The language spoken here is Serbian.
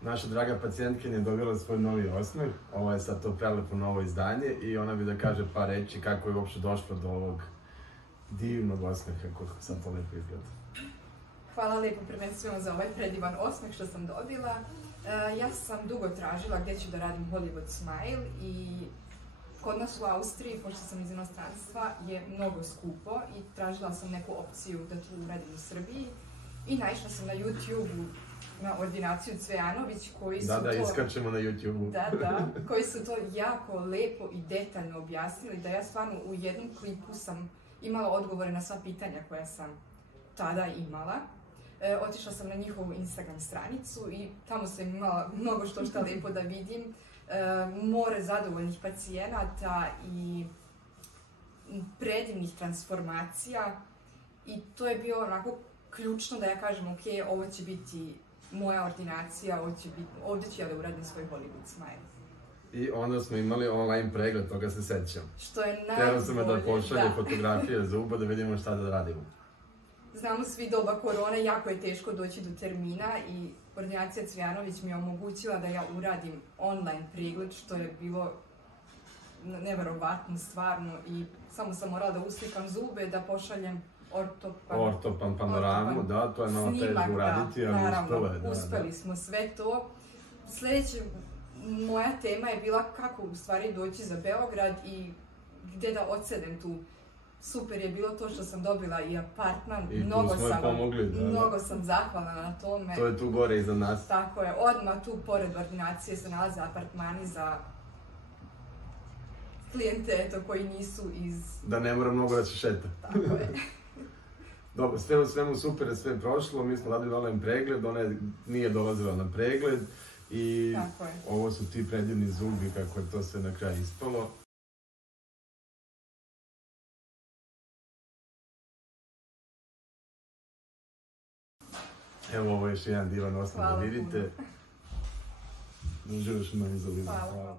Naša draga pacijentkinja je dobila svoj novi osmeh, ovo je sad to prelepo novo izdanje i ona bi da kaže par reči kako je uopšte došla do ovog divnog osmeha kako sad to lepo izgleda. Hvala lepo prvenstveno za ovaj predivan osmeh što sam dobila. Ja sam dugo tražila gdje ću da radim Hollywood Smile i kod nas u Austriji, pošto sam iz inostranstva, je mnogo skupo i tražila sam neku opciju da to uradim u Srbiji i naišla sam na YouTube-u na ordinaciju Cvejanović koji su to... Da, iskačemo na YouTube-u. Da, koji su to jako lepo i detaljno objasnili, da ja stvarno u jednom klipu sam imala odgovore na sva pitanja koja sam tada imala. Otišla sam na njihovu Instagram stranicu i tamo sam imala mnogo što lepo da vidim. More zadovoljnih pacijenata i predivnih transformacija. I to je bio onako ključno da ja kažem, ok, ovo će biti moja ordinacija, ovdje ću ja da uradim svoj Hollywood Smile. I onda smo imali online pregled, toga se sećam. Što je najbolje. Htjela sam da pošalje fotografije zuba da vidimo šta da radimo. Znamo svi doba korone, jako je teško doći do termina i ordinacija Cvijanović mi je omogućila da ja uradim online pregled, što je bilo neverovatno stvarno i samo sam morala da uslikam zube, da pošaljem ortopan panoramu, da, to je malo težko uraditi, ali uspeli smo sve to. Sljedeća moja tema je bila kako u stvari doći za Beograd i gdje da odsedem tu. Super je bilo to što sam dobila i apartman, mnogo sam zahvalna na tome. To je tu gore iza nas. Tako je, odmah tu pored ordinacije se nalaze apartmani za klijente koji nisu iz... Da ne mora mnogo da se šeta. Tako je. Dobro, sve u svemu super je sve prošlo, mi smo radili online pregled, ona nije dolazila na pregled i ovo su ti predivni zubi kako je to sve na kraju ispalo. Evo ovo je još jedan divan osnov da vidite. Uživaš u meni za lidu. Hvala.